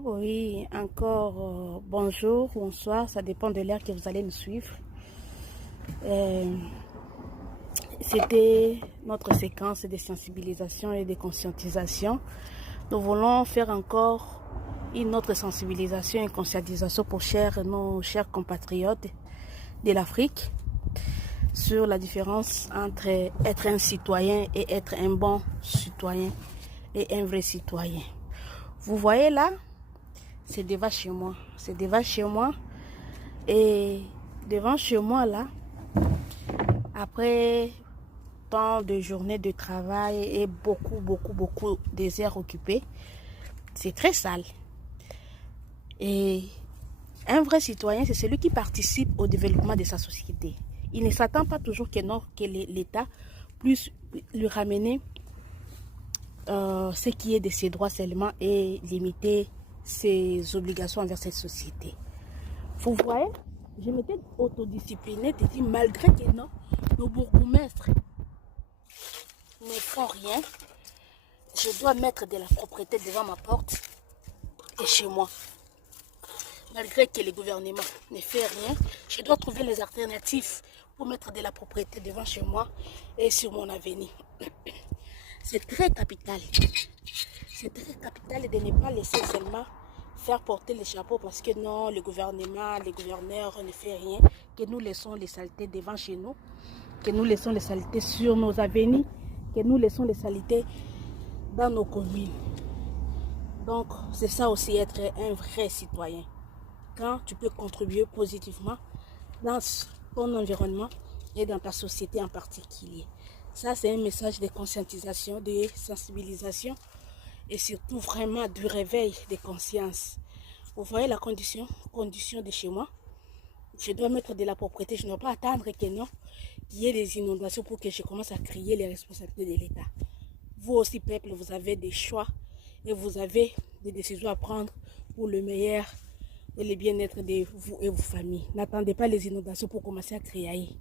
Oui, encore bonjour, bonsoir, ça dépend de l'heure que vous allez nous suivre. Euh, C'était notre séquence de sensibilisation et de conscientisation. Nous voulons faire encore une autre sensibilisation et conscientisation pour nos chers compatriotes de l'Afrique sur la différence entre être un citoyen et être un bon citoyen et un vrai citoyen. Vous voyez là, c'est devant chez moi. C'est devant chez moi. Et devant chez moi là, après tant de journées de travail et beaucoup des heures occupées, c'est très sale. Et un vrai citoyen, c'est celui qui participe au développement de sa société. Il ne s'attend pas toujours que l'État puisse lui ramener ce qui est de ses droits seulement et limiter ses obligations envers cette société. Vous voyez, je m'étais autodisciplinée, malgré que non, nos bourgmestres ne font rien, je dois mettre de la propreté devant ma porte et chez moi. Malgré que le gouvernement ne fait rien, je dois trouver les alternatives pour mettre de la propreté devant chez moi et sur mon avenir. C'est très capital. C'est très capital de ne pas laisser seulement faire porter les chapeaux parce que non, le gouvernement, les gouverneurs ne font rien, que nous laissons les saletés devant chez nous, que nous laissons les saletés sur nos avenirs, que nous laissons les saletés dans nos communes. Donc, c'est ça aussi être un vrai citoyen. Quand tu peux contribuer positivement dans ton environnement et dans ta société en particulier. Ça, c'est un message de conscientisation, de sensibilisation et surtout vraiment du réveil de conscience. Vous voyez la condition de chez moi. Je dois mettre de la propreté. Je ne dois pas attendre que non, qu'il y ait des inondations pour que je commence à crier les responsabilités de l'État. Vous aussi, peuple, vous avez des choix et vous avez des décisions à prendre pour le meilleur et le bien-être de vous et vos familles. N'attendez pas les inondations pour commencer à crier.